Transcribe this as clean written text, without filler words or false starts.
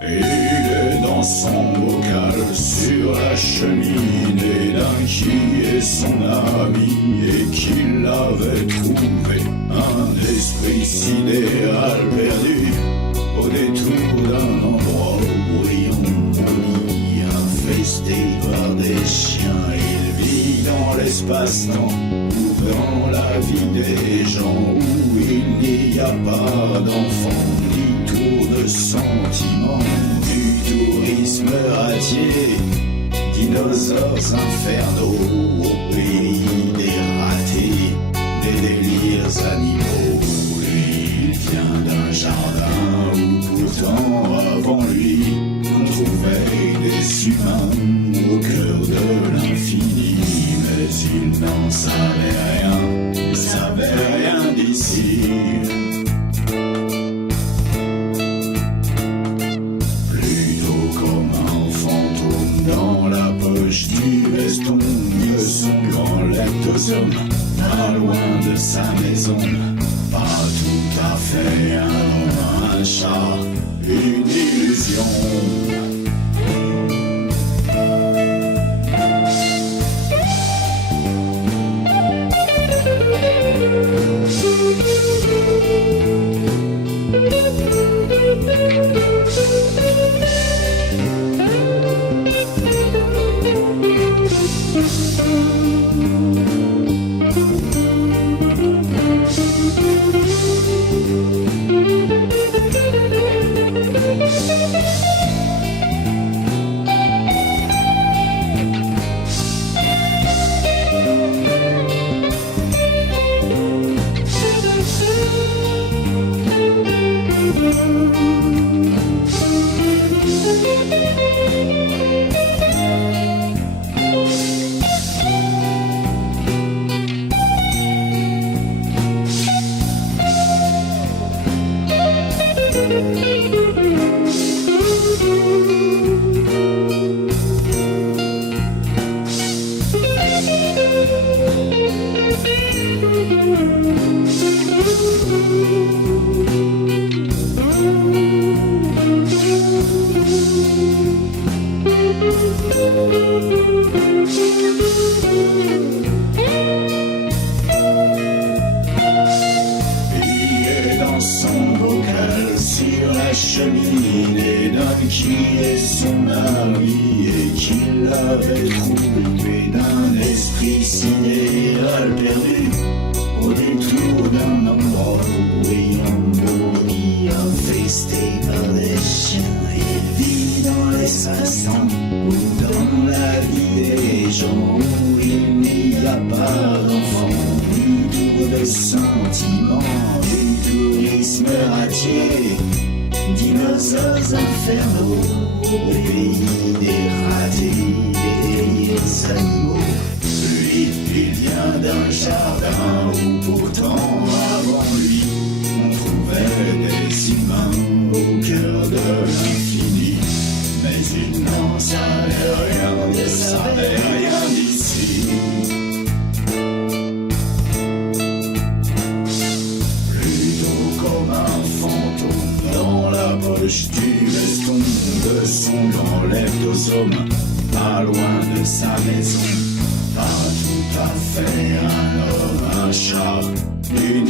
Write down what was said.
Il est dans son bocal sur la cheminée d'un qui est son ami et qui l'avait trouvé. Un esprit sidéral perdu au détour d'un endroit bruyant, infesté par des chiens. Il vit dans l'espace-temps, dans la vie des gens où il n'y a pas d'enfants ni tour de sentiments, du tourisme ratier, dinosaures infernaux au pays des ratés, des délires animaux. Lui, il vient d'un jardin où pourtant avant lui on trouvait des humains au cœur de l'infini, mais il n'en savait rien d'ici. Plutôt comme un fantôme dans la poche du veston de son grand lectosome, pas loin de sa maison, pas tout à fait un homme, un chat, une illusion. Sur la cheminée d'un qui est son ami et qui l'avait trouvé, d'un esprit sidéral perdu au détour d'un endroit bruyant, infesté par des chiens. Il vit dans l'espace-temps ou dans la vie des gens où il n'y a pas d'enfants, du tour de sentiments, du tourisme ratier, dinosaures infernaux au pays des ratés, des délires animaux. Lui, il vient d'un jardin où pourtant avant lui on trouvait des humains au cœur de l'infini, mais il n'en savait rien d'ici. Plutôt comme un fantôme dans la poche du veston de son grand lectosome, pas loin de sa maison, pas tout à fait un homme, un chat, une